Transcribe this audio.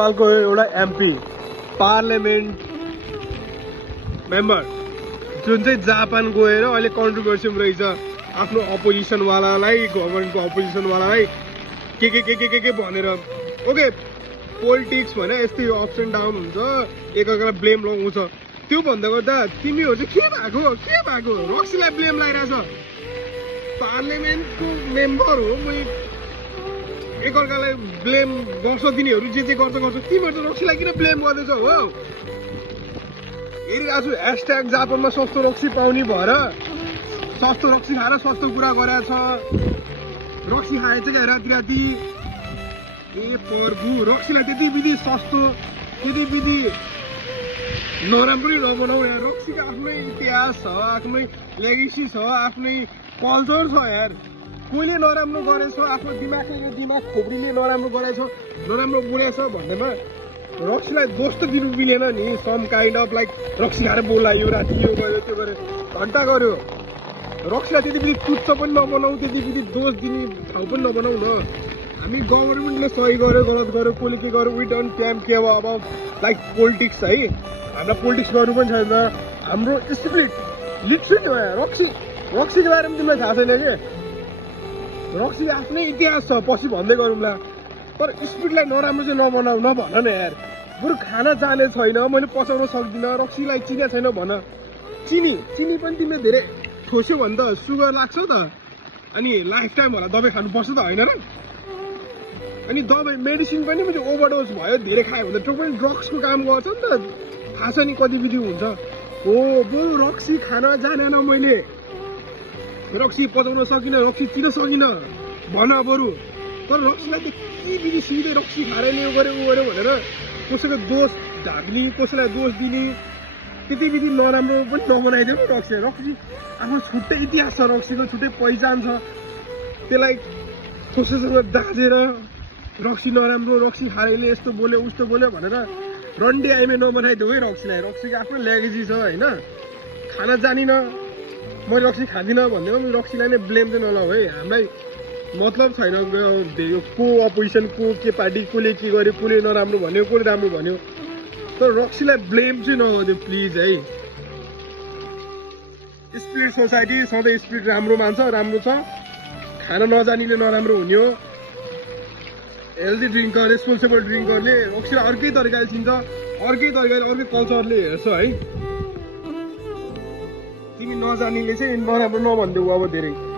नेपालको एउटा MP parliament member जुन चाहिँ जापान गएर अहिले कन्ट्रोभर्सीमा रहेछ आफ्नो अपोजिसनवालालाई गभर्मेन्टको अपोजिसनवालालाई के भनेर ओके पोलिटिक्स भने यस्तै अप्स एन्ड डाउन हुन्छ एकअर्कालाई ब्लेम लगाउँछ त्यो भन्दा गर्दा तिमीहरू चाहिँ के भएको रक्सीलाई ब्लेम लगाइरहेछ पार्लियामेन्टको मेम्बर हो मैले एकअर्कालाई ब्लेम गर्छ तिनीहरू जे गर्छ तिमीहरू चाहिँ रक्सीलाई किन ब्लेम गर्दैछौ हो हेरिरहेको छु ह्यासट्याग जापानमा सस्तो रक्सी पाउने भएर सस्तो रक्सी खाएर सस्तो कुरा गरेछ रक्सी खाएछ क्या राति ए प्रभु रक्सीलाई त्यति विधि सस्तो त्यति विधि नराम्रो नबनाऊ यार रक्सीको आफ्नै इतिहास छ आफ्नै लेगेसी छ आफ्नै कल्चर छ यार कोहीले नराम्रो गरेछ आफ्नो दिमाग खोपडीले नराम्रो गरेछ नराम्रो बोलेछ भन्दैमा रक्सीलाई दोष त दिनु मिलेन नि सम काइन्ड अफ लाइक रक्सी खाएर बोलायो राति यो गर्यो त्यो गर्यो घन्टा गर्यो रक्सीलाई त्यति विधि तुच्छ पनि नबनाऊ त्यति विधि दोष दिने ठाउँ पनि नबनाऊ न हामी गभर्मेन्टले सही गर्यो गलत गर्यो कसले के गर्यो we don't care about like politics है हामीलाई पोलिटिक्स गर्नु पनि छैन हाम्रो स्पिरिट लिटरली रक्सीको बारेमा तिमीलाई थाहा छैन कि रक्सी आफ्नै इतिहास छ पछि भन्दै गरौँला तर स्पिरिटलाई नराम्रो चाहिँ नभन न यार बरु खाना जाने छैन मैले पचाउन सक्दिनँ रक्सीलाई चिने छैन भन चिनी पनि तिमीले धेरै ठोस्यो भने त सुगर लाग्छ त अनि लाइफ टाइम होला दबाई खानुपर्छ त होइन र अनि दबाई मेडिसिन पनि ओभरडोज भयो धेरै खायो भने त्यो पनि ड्रग्सको काम गर्छ नि त थाहा छ नि कति विधि हुन्छ हो बरु रक्सी खान जानेन मैले रक्सी पचाउन सकिनँ रक्सी चिन सकिनँ भन बरु तर रक्सीलाई त के विधि सिधै रक्सी खाएर यो गऱ्यो ऊ गऱ्यो भनेर कसैको दोष ढाक्ने कसैलाई दोष दिने त्यति विधि नराम्रो पनि नबनाइदियो नि रक्सी आफ्नो छुट्टै इतिहास छ रक्सीको छुट्टै पहिचान छ त्यसलाई कसैसँग दाँजेर रक्सी नराम्रो रक्सी खाएले यस्तो बोल्यो उस्तो बोल्यो भनेर रन्डे आइमे नबनाइदियो है रक्सीलाई रक्सीको आफ्नो लेगेसी छ होइन खाना जानिनँ मैले रक्सी खाँदिनँ भन्दैमा रक्सीलाई नै ब्लेम चाहिँ नलाऊ है हामीलाई मतलब छैन यो को अपोजिसन को के पार्टी कसले के गर्यो कसले नराम्रो भन्यो कसले राम्रो भन्यो तर रक्सीलाई ब्लेम चाहिँ नगरिदियो प्लिज है स्पिरिट सोसाइटी सधैँ स्पिरिट राम्रो मान्छ राम्रो छ खाना नजानिले नराम्रो हुने हो हेल्दी ड्रिङ्कर रेस्पोन्सिबल ड्रिङ्करले रक्सीलाई अर्कै तरिकाले चिन्छ अर्कै कल्चरले हेर्छ है तिमी नजानिले चाहिँ नराम्रो नभनिदेऊ अब धेरै